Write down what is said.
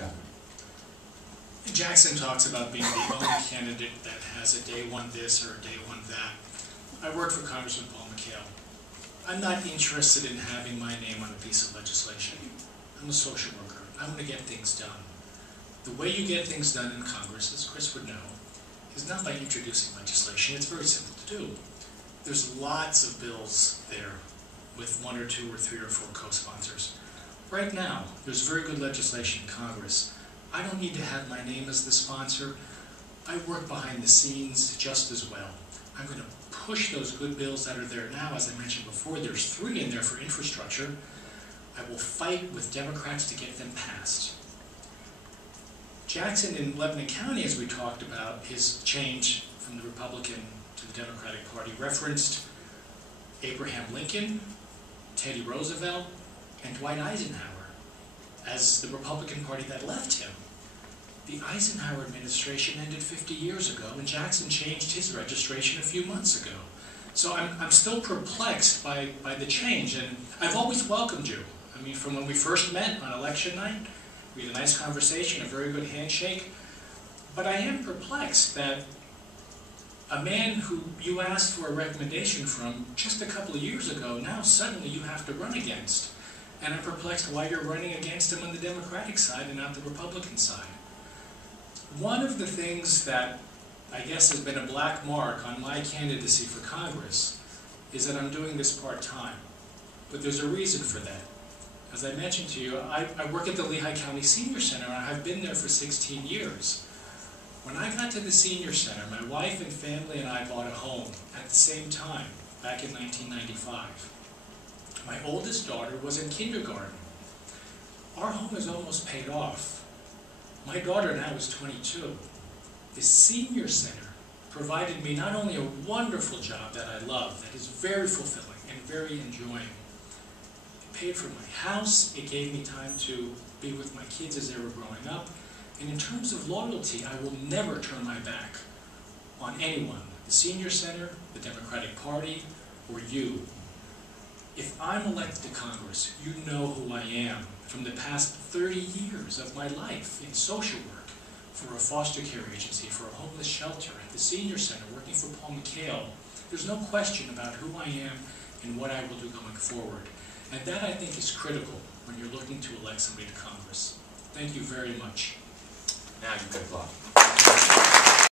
Scott. Jackson talks about being the only candidate that has a day one this or a day one that. I work for Congressman Paul McHale. I'm not interested in having my name on a piece of legislation. I'm a social worker. I want to get things done. The way you get things done in Congress, as Chris would know, is not by introducing legislation. It's very simple to do. There's lots of bills there with 1 or 2 or 3 or 4 co-sponsors. Right now, there's very good legislation in Congress. I don't need to have my name as the sponsor. I work behind the scenes just as well. I'm going to push those good bills that are there now. As I mentioned before, there's 3 in there for infrastructure. I will fight with Democrats to get them passed. Jackson in Lebanon County, as we talked about, his change from the Republican to the Democratic Party referenced Abraham Lincoln, Teddy Roosevelt, and Dwight Eisenhower as the Republican Party that left him. The Eisenhower administration ended 50 years ago, and Jackson changed his registration a few months ago. So I'm still perplexed by the change, and I've always welcomed you. I mean, from when we first met on election night, we had a nice conversation, a very good handshake, but I am perplexed that a man who you asked for a recommendation from just a couple of years ago, now suddenly you have to run against. And I'm perplexed why you're running against him on the Democratic side and not the Republican side. One of the things that I guess has been a black mark on my candidacy for Congress is that I'm doing this part-time. But there's a reason for that. As I mentioned to you, I work at the Lehigh County Senior Center, and I've been there for 16 years. When I got to the Senior Center, my wife and family and I bought a home at the same time, back in 1995. My oldest daughter was in kindergarten. Our home is almost paid off. My daughter now is 22. The Senior Center provided me not only a wonderful job that I love, that is very fulfilling and very enjoying. It paid for my house, it gave me time to be with my kids as they were growing up, and in terms of loyalty, I will never turn my back on anyone, the Senior Center, the Democratic Party, or you. If I'm elected to Congress, you know who I am from the past 30 years of my life in social work, for a foster care agency, for a homeless shelter, at the Senior Center, working for Paul McHale. There's no question about who I am and what I will do going forward. And that, I think, is critical when you're looking to elect somebody to Congress. Thank you very much. Now you can applaud.